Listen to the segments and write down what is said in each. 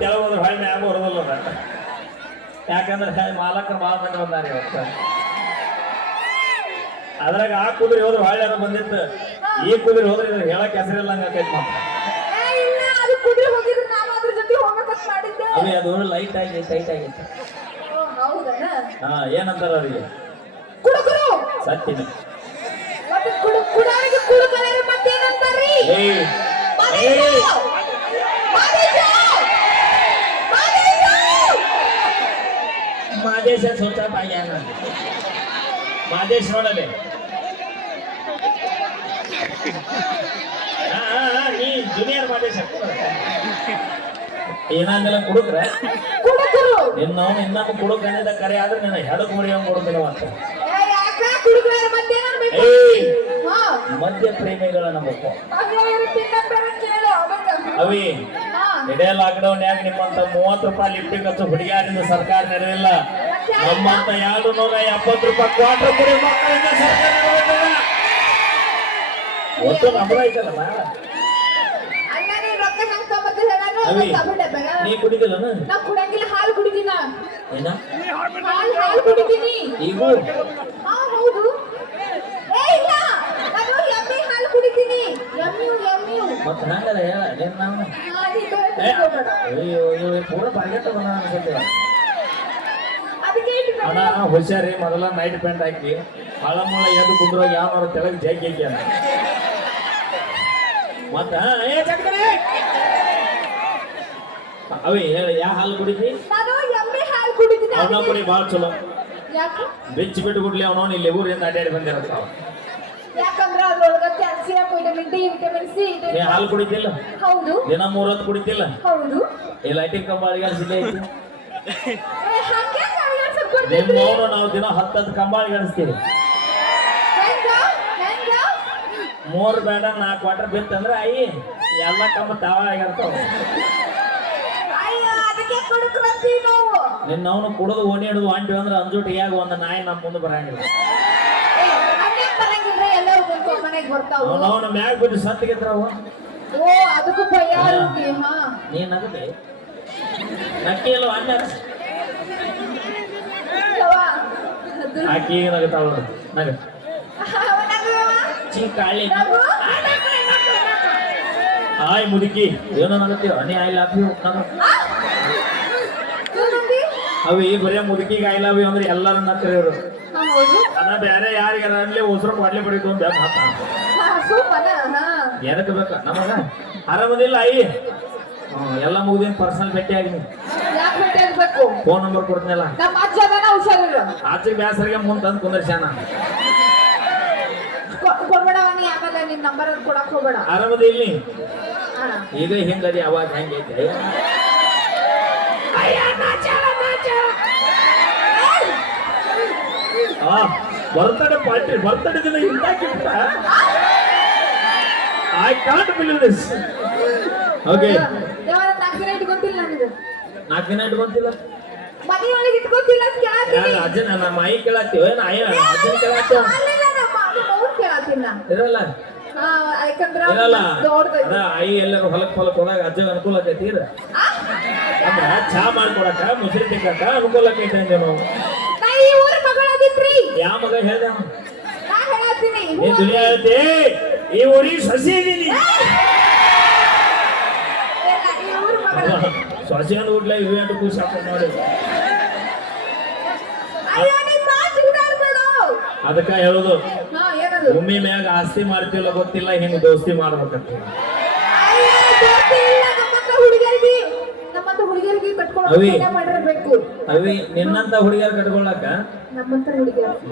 ತೆಳಗೋದ್ರೆ ಹೊಳ್ಳಿ ಮ್ಯಾಗ ಬರೋದಿಲ್ಲ ಯಾಕಂದ್ರೆ ಮಾಲಕರು ಭಾಳ ಮಂದಿ ಬಂದಾರೆ ಇವತ್ತು. ಅದ್ರಾಗ ಆ ಕುದುರೆ ಹೋದ್ರೆ ಹಳ್ಳಿ ಅದು ಬಂದಿತ್ತು. ಈ ಕುದುರೆ ಹೋದ್ರೆ ಇದ್ರ ಹೇಳಕ್ ಹೆಸರಿಲ್ಲ ಹಂಗ ಏ, ಇಲ್ಲ ಅದು ಲೈಟ್ ಆಗಿ ಟೈಟ್ ಆಗಿತ್ತು ಹಾ ಏನಂತಾರ ಅವರಿಗೆ. ಸತ್ತಿನ ಏಯ್! ಏಯ್ ಮಾದೇಶ! ಮಾದೇಶ! ಮಾದೇಶ ಸ್ವಚ್ಛತ ಆಗ್ಯಾನ ಮಾದೇಶ್ ನೋಡಲೆ ನೀ ಜೂನಿಯರ್ ಮಾದೇಶ ಏನಂದಿಲ್ಲ ಕುಡುಕ್ರ ನಿನ್ನ ಇನ್ನೊಬ್ಬ ಕುಡುಕ್ ಅನ್ನದ ಕರೆ ಆದ್ರೆ ನಿನ್ನ ಹೆಡಕ್ ಮುರಿಯಂಗ್ ಕೊಡುದಿಲ್ಲ ಅಂತ ಮದ್ಯ ಪ್ರೇಮಿಗಳ ನಮ್ಮಪ್ಪ ಅವಿ ಇದೇ ಲಾಕ್ಡೌನ್ ಯಾಕೆ ನಿಮ್ಮಂತ ಮೂವತ್ತು ರೂಪಾಯಿ ಲಿಫ್ಟಿಗೆ ಹಚ್ಚು ಹುಡುಗಿಯಾರಿಂದ ಸರ್ಕಾರ ನೆರವಿಲ್ಲ ನಮ್ಮಂತ ಎರಡು ನೂರ ಎಪ್ಪತ್ತು ರೂಪಾಯಿ ಕ್ವಾರ್ಟರ್ ಕುಡಿ ಮಕ್ಕಳಿಂದ ಸರ್ಕಾರ. ಒಟ್ಟು ಐತಲ್ಲ ನೀ ಕುಡಿದಿಲ್ಲ ನೀ ಕುಡಂಗಿಲ್ಲ ಹಾಲು ಕುಡಿತೀನ ಏನ? ಹಾಲು ಹಾಲು ಕುಡಿತೀನಿ. ಈಗೂ? ಹಾ ಹೌದು. ಏ ಇಲ್ಲ. ನಾನು ಎಮ್ಮೆ ಹಾಲು ಕುಡಿತೀನಿ. ಎಮ್ಮಿ ಎಮ್ಮಿ. ಮತ್ತ ಹೇಳ ನೀನ್. ಅಯ್ಯೋ ಇವ್ ಪೂರ ಬರ್ಗೆಟ್ಟ ಬಂದ ಅನ್ಸುತ್ತೆ. ಅಣ್ಣ ಹುಷಾರಿ ಮೊದಲ ನೈಟ್ ಪ್ಯಾಂಟ್ ಹಾಕಿ ಹಳಮೂಳ ಎದ್ದು ಕುಂದ್ರಾಗ ಯಾವ ತೆಳಗ್ ಜಗ್ಗಿ ಹಾಕಿ ಅಂತ ಮತ್ತ ಅವಿ ಹೇಳಿ ಯಾ ಹಾಲು ಕುಡಿತಿ? ಅವನ ಕುಡಿ ಭಾಳ ಚಲೋ. ಬೆಚ್ಚ ಬಿಟ್ಟು ಕೊಡ್ಲಿ ಅವನು ಇಲ್ಲಿ ಊರಿಂದ ಅಡ್ಡಾಡಿ ಬಂದಿರತ್ತ ಯಾಕಂದ್ರೆ ಅದ್ರೊಳಗ calcium vitamin D vitamin C ಇದೆ. ನೀ ಹಾಲು ಕುಡಿತಿಲ್ಲ? ಹೌದು. ದಿನ ಮೂರತ್ತು ಕುಡಿತಿಲ್ಲ? ಹೌದು. ಈ ಲೈಟಿಂಗ್ ಕಂಬ ಹಂಗೆ ಕೊಡ್ತೀನಿ ನಿಮ್ಮವನು ನಾವು ದಿನ ಹತ್ತತ್ತು ಕಂಬಾಳಿ ಗಳಿಸ್ತೀವಿ. ಮೂರು ಬೇಡ ನಾಲ್ಕು ವಾಟರ್ ಬಿತ್ತಂದ್ರೆ ಅಯ್ಯಿ ಎಲ್ಲ ಕಂಬ ತಾವ ಆಗಿರ್ತಾವ. ನಿನ್ನ ಅವನು ಕುಡಿದು ಓಣಿ ಹಿಡಿದು ಅಂಟಿ ಅಂದ್ರೆ ಅಂಜುಟಿಯಾಗ ಒಂದು ನಾಯಿ ನಮ್ಮ ಮುಂದೆ ಬರಂಗಿಲ್ಲ. ಅವನವನ ಮ್ಯಾಗ ಓ ಅದಕ್ಕೂ ಭಯ ಹಾ. ನೀನ್ ನಗದೆ. ನಕ್ಕಿ ಅಲ್ವ ಅಣ್ಣ ಯವ್ವ, ಅದು- ಆಕಿ ನೋಡು. ನಗ ಅವ ನಗುವವ? ಚೀ ಕಾಳಿ ನಗು? ಆಯ್ ಮುದುಕಿ, ಏನೋ ನಗತ್ತೀವ ನೀ ಐ ಲವ್ ಯು? ಅವಿ, ಬರೀ ಮುದುಕಿಗೆ ಐ ಲವ್ ಯು ಅಂದ್ರೆ ಎಲ್ಲರೂ ಹೌದು ಅದ ಬೇರೆ ಯಾರಿಗಾರ ಅನ್ಲಿ ಉಸಿರು ಕೊಡ್ಲಿ ಬಡಿತು ಅಂತ ಮಾತ ಏನಕ್ಕೆ ಬೇಕ ನಮಗ ಆರಾಮದಿಲ್ಲ ಐ ಎಲ್ಲ ಮುಗ್ದಿನ ಪರ್ಸನಲ್ ಭೇಟಿ ಆಗಿ ಭೇಟಿ ಆಗ್ಬೇಕು ಫೋನ್ ನಂಬರ್ ಕೊಡ್ತೀನಲ್ಲ? ನಮ್ಮ ಅಜ್ಜ ಅದಾನ ಹುಷಾರಿರು ಆಚೆ ಬ್ಯಾಸರಿಗೆ ಮುಂದೆ ತಂದು ಕುಂದರ್ಸ್ಯಾನ. ಕೊ- ಕೊಡ್ಬೇಡವ ನೀ ಆಮೇಲೆ ನಿನ್ ನಂಬರ್ ಕೊಡಕ್ ಹೋಗ್ಬೇಡ. ಆರಾಮದ ಇಲ್ಲಿ. ಈಗ ಹೆಂಗದಿ ಅವಾಗ ಹೆಂಗೈತೆ ಬರ್ತಡೆ ಪಾರ್ಟಿ ಬರ್ತಡೆ ದಿನ ಇಂದಾಕಿಟ್ಟ I can't believe this okay ಗೊತ್ತಿಲ್ಲ ನನಗೆ. ನಾಲ್ಕು ದಿನ ಇಟ್ಕೊಂತಿಲ್ಲ? ಮನೆಯೊಳಗೆ ಇಟ್ಕೊತಿಲ್ಲ ಅಂತ ಅಜ್ಜನ? ನಮ್ಮ ಆಯಿ ಏನ ಆಯ ಅಜ್ಜನ ಅಲ್ಲಿಲ್ಲ ನಮ್ಮ ಇರಲ್ಲ. ಹಾ ಯಾಕಂದ್ರ ಇರಲ್ಲ. ದೊಡ್ಡದು. ಅದ ಆಯಿ ಎಲ್ಲರೂ ಹೊಲಕ್ ಹೊಲಕ್ ಹೋದಾಗ ಅಜ್ಜಗ ಅನುಕೂಲ ಆಕೈತಿ ಇರ. ಅದ ಚಾ ಮಾಡ್ಕೊಡಕ ಮುಸ್ರಿ ತಿಕ್ಕಕ ಅನುಕೂಲ ಆಕೈತಿ ನಾವು. ಈ ಊರ ಮಗಳಾಗಿತ್ರಿ ಯಾವ ಮಗ ಹೇಳ್ದೆ ಅವ? ನಾ ನೀ ದುನಿಯಾ ಹೇಳ್ತಿ. ಈ ಊರಿಗೆ ಸಸಿ ಇದೀನಿ ಈ ಊರ ಮಗಳ ಸಸಿ ಹುಡ್ಲ ಇವೆ ಎಂಟು ಖುಷಿ ಹಾಕೊಂಡು ನೋಡಿ. ಅದಕ್ಕ ಹೇಳುದು ಭೂಮಿ ಮ್ಯಾಗ ಆಸ್ತಿ ಮಾಡ್ತಿಲ್ಲ ಗೊತ್ತಿಲ್ಲ ಹಿಂಗ ದೋಸ್ತಿ ಮಾಡ್ಬೇಕಂತ. ಅವಿ. ಅವಿ ನಿನ್ನಂತ ಹುಡುಗಿಯರ್ ಕಟ್ಕೊಳಕ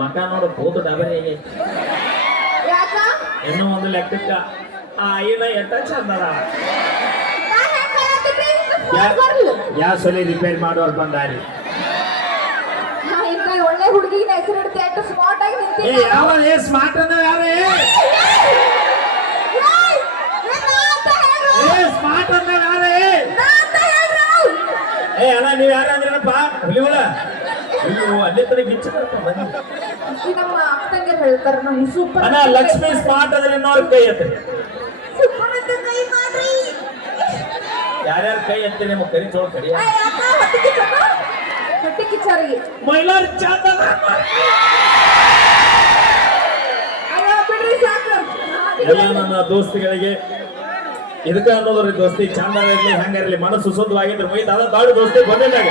ಮಕ ನೋಡು ಕೂತು ಡಬರಿ ಯಾಕ? ಇನ್ನೂ ಒಂದು ಲೆಕ್ಕಕ್ಕ. ಆ ಐನ ಎಟ್ಟ ಚಂದದ? ಹೇಳತ್ತೀನಿ? ಯಾ- ಬರ್ಲಿ. ಯಾ ಸೊಲಿ ರಿಪೇರ್ ಮಾಡೋರ್ ಬಂದಾರಿ? ಒಳ್ಳೆ ಹುಡುಗಿನ ಹೆಸರಿಡ್ತೆ ಅಷ್ಟು ಸ್ಮಾರ್ಟ್ ಆಗಿ ನಿಂತಿಲ್ಲ ಯಾವ ಏ ಸ್ಮಾರ್ಟ್ ಅನ್ನ ಯಾರೇ? ಏ ಸ್ಮಾರ್ಟ್ ಅನ್ನ ಯಾರೇ? ಏ ಅಣ್ಣ ನೀವ್ ಯಾರು ಅಂದ್ರೇನಪ್ಪ ಹುಲಿಗಳ ಅಯ್ಯೋ ಅಲ್ಲೇ ತನಕ ಗಿಚ್ಚ ನಮ್ಮ ಅಕ್ಕಂಗೆ ಹೇಳ್ತಾರೆ ನಮ್ಮ ಸೂಪರ್ ಅಣ್ಣ ಲಕ್ಷ್ಮಿ ಸ್ಮಾರ್ಟ್ ಅಂದ್ರೆ ನೋಡಿ ಕೈ ಯಾರ್ಯಾರ ಕೈ ಎತ್ತಿ ನಿಮ್ಮ ಕರಿ ಚೋಳ ಯಾಕ ಹೊಟ್ಟೆ ಕಿಚ್ಚರಿಗೆ. ಮೈಲಾರ್ ಅಯ್ಯೋ ಬಿಡ್ರಿ ಸಾಕು. ಎಲ್ಲ ನನ್ನ ದೋಸ್ತಿಗಳಿಗೆ ಇದಕ್ಕ ಅನ್ನೋದ್ರಿ ದೋಸ್ತಿ ಚಂದ ಇರ್ಲಿ ಹೆಂಗಿರ್ಲಿ ಮನಸ್ಸು ಸುಸದ್ವಾಗಿದ್ರೆ ಮೈ ದಾದ ದಾಡು ದೋಸ್ತಿ ಬಂದಿದ್ದಾಗ.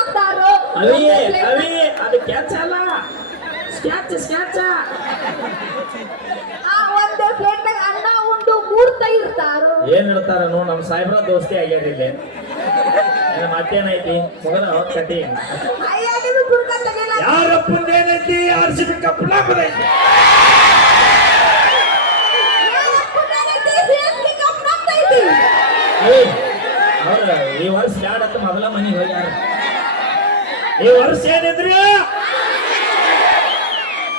ಅಂತ ಅವಿ ಅವಿ ಅದು ಕ್ಯಾಚ್ ಅಲ್ಲ ಸ್ಕ್ಯಾಚ್ ಸ್ಕ್ಯಾಚ್ ಆ ಒಂದು ಪ್ಲೇಟ್ನಾಗ ಅನ್ನ ಉಂಡು ಮೂರ್ತ ಇರ್ತಾರೋ ಏನ್ ಹೇಳ್ತಾರ ನೋ ನಮ್ ಸಾಹೇಬ್ರ ದೋಸ್ತಿ ಆಗ್ಯಾರಿಲ್ಲ ಮತ್ತೇನೈತಿ? ಮುಗದ ಕಟ್ಟಿ. ಯಾರಪ್ಪಂದೇನೈತಿ ಯಾರ ಸಿ ಬಿ ಕಪ್ ಲಾಭದೈತಿ ಏಯ್, ಅವ್ರ ಈ ವರ್ಷ ಯಾಡ ಅಂತ ಮೊದಲ ಮನಿ ಹೋಗ್ಯಾರ? ಈ ವರ್ಷ ಏನಿದ್ರಿ?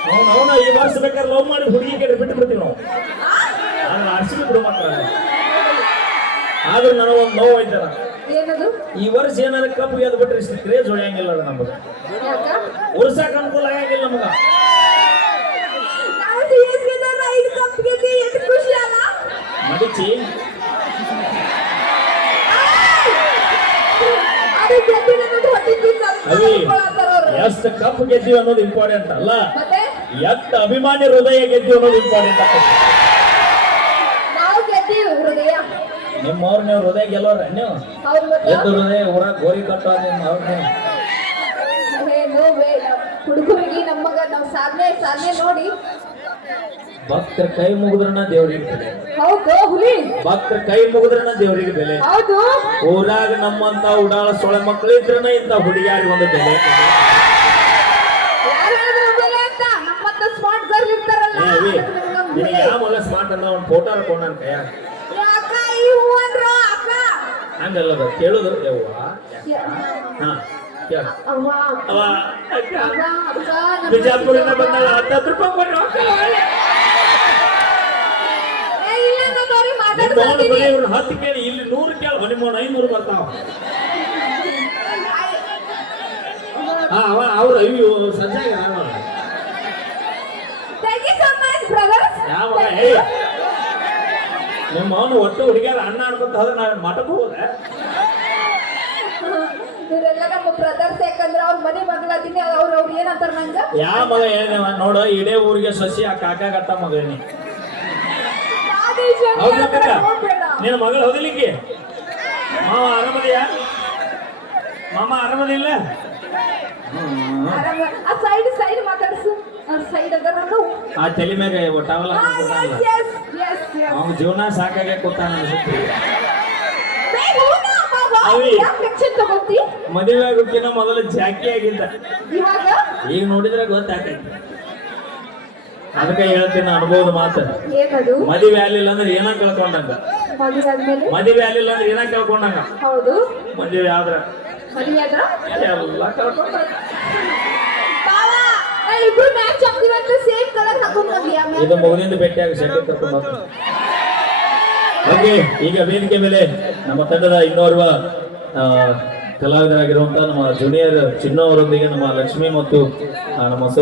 ಅವ್ನ ಅವನ ಈ ವರ್ಷ ಬೇಕಾದ್ರೆ ಲವ್ ಮಾಡಿ ಹುಡುಗಿ ಕಡೆ ಬಿಟ್ಟು ಬಿಡ್ತೀವಿ ನಾವು ಅವ್ನ ಆರ್ಸಿಬಿ ಬಿಡು ಮಕ್ಕಳ ಆದ್ರೂ ನನಗೊಂದು ನೋವು ಐತಲ್ಲ. ಏನದು? ಈ ವರ್ಷ ಏನಾರ ಕಪ್ ಗೆದ್ದು ಬಿಟ್ರೆ ಇಷ್ಟು ಕ್ರೇಜ್ ಹೊಡೆಯಂಗಿಲ್ಲ ನಮಗ. ಉರ್ಸಾಕ ಅನುಕೂಲ ಆಗಂಗಿಲ್ಲ ನಮಗ. ಮಡಿಚಿ. ಅವಿ ಎಷ್ಟು ಕಪ್ ಗೆದ್ದೀವಿ ಅನ್ನೋದು ಇಂಪಾರ್ಟೆಂಟ್ ಅಲ್ಲ. ಎಷ್ಟು ಅಭಿಮಾನಿ ಹೃದಯ ಗೆದ್ದೀವಿ ಅನ್ನೋದು ಇಂಪಾರ್ಟೆಂಟ್ ನಾವು ಗೆದ್ದೀವಿ ಹೃದಯ ನಿಮ್ಮವ್ರ ನೀವು ಹೃದಯ ಗೆಲ್ಲೋರ ನೀವು? ಎದ್ದು ಹೃದಯ ಊರ ಗೋರಿ ಕಟ್ಟೋ ನಿಮ್ಮ ಅವ್ರನ್ನ. ಹೇ ನೋ ಹುಡುಗರಿಗೆ ನಮ್ಮಗ ನಾವು ಸಾಧನೆ ಸಾಧನೆ ನೋಡಿ. ಭಕ್ತರ ಕೈ ಮುಗಿದ್ರನ ದೇವ್ರಿಗೆ ಬೆಲೆ. ಹೌದು ಹುಲಿ. ಭಕ್ತರ ಕೈ ಮುಗಿದ್ರನ ದೇವ್ರಿಗೆ ಬೆಲೆ. ಹೌದು. ಊರಾಗ ನಮ್ಮಂತ ಉಡಾಳ ಸೊಳ ಮಕ್ಕಳು ಇದ್ರನ ಇಂತ ಹುಡುಗಿಯಾಗಿ ಒಂದು ಬೆಲೆ. ಸ್ಮಾರ್ಟ್. ಯಾವ ಅಂದ ಒಂದು ಫೋಟೋ ಹಾಕೊಂಡ್ ನನ್ನ ಕೈಯಾಗ ಹಂಗಲ್ಲ ಕೇಳುದು? ಯವ್ವ? ಹಾ ಅವ್ವ. ಅವ ಅಕ್ಕ ಅವ್ವ, ಅಕ್ಕ, ನಮ್ಮ ಬಿಜಾಪುರಿಂದ ಬಂದಾಳ ಹತ್ತತ್ತು ರೂಪಾಯಿ ಕೊಡ್ರಿ ಇವ್ರು ಹತ್ತು ಕೇಳಿ ಇಲ್ಲಿ ನೂರು ಕೇಳಿ ನಿಮ್ಮ ಐನೂರು ಬರ್ತಾವ. ಹಾ ಅವ ಅವ್ರು ಅಯ್ಯೋ ಸಂಜೆಗೆ ಯಾವ thank you so much brothers ಯಾವ ಏ ನಿಮ್ಮ ಅವನು ಒಟ್ಟು ಹುಡುಗಿಯರ ಅಣ್ಣ ಅನ್ಕೊಂತ ಹೋದ್ರೆ ನಾನು ಮಠಕ್ಕೆ ಹೋದ್ರೆ ಇವರೆಲ್ಲ ನಮ್ಮ ಬ್ರದರ್ಸ್ ಯಾಕಂದ್ರೆ ಅವ್ರ ಮನೆ ಮಗಳಾದಿನಿ ಅವ್ರು ಅವ್ರು ಏನಂತಾರ ನಂಗ? ಯಾ ಮಗ ಏನ ನೋಡು ಇಡೇ ಊರಿಗೆ ಸಸಿ ಆ ಕಾಕ ಗಟ್ಟ ಮಗನಿ. ನಿನ್ನ ಮಗಳು ಹೋಗಲಿಕ್ಕೆ ಮಾವ ಆರಾಮದಿಯ? ಮಾಮ ಆರಾಮದಿಲ್ಲ. ಆ ಸೈಡ್ ಸೈಡ್ ಮಾತಾಡ್ಸು. ಸೈಡ್ ಆ ತಲೆ ಮ್ಯಾಗ ಒಟ್ಟಾವಲ್ಲ ಅವ್ನ ಜೀವನ ಸಾಕಾಗೆ ಕೂತಾನ ಅನ್ಸುತ್ತೆ. ಅವಿ. ಮದುವೆ ಆಗೋಕ್ಕಿಂತ ಮೊದಲು ಜಾಕಿ ಆಗಿದ್ದ. ಈಗ ನೋಡಿದ್ರೆ ಗೊತ್ತಾಗ್ತೈತಿ ಅದಕ್ಕೆ ಹೇಳ್ತೀನಿ ಅನುಭವದ ಮಾತು ಮದುವೆ ಆಗ್ಲಿಲ್ಲ ಅಂದ್ರೆ ಏನ ಕೇಳ್ಕೊಂಡಂಗ? ಮದುವೆ ಆಗ್ಲಿಲ್ಲ ಅಂದ್ರೆ ಏನ ಕೇಳ್ಕೊಂಡಂಗ? ಮದುವೆ ಆದ್ರ? ಎಲ್ಲ ಕಳ್ಕೊಂಡಂಗ. ಇದು ಮಗುವಿನಿಂದ ಭೇಟಿಯಾಗಿ ಶೆಟ್ಟಿ ಕರ್ಕೊಂಡು. ಓಕೆ ಈಗ ವೇದಿಕೆ ಮೇಲೆ ನಮ್ಮ ತಂಡದ ಇನ್ನೋರ್ವ ಆ, ಕಲಾವಿದರಾಗಿರುವಂತಹ ನಮ್ಮ ಜೂನಿಯರ್ ಚಿನ್ನವರೊಂದಿಗೆ ನಮ್ಮ ಲಕ್ಷ್ಮಿ ಮತ್ತು ನಮ್ಮ ಸೋನ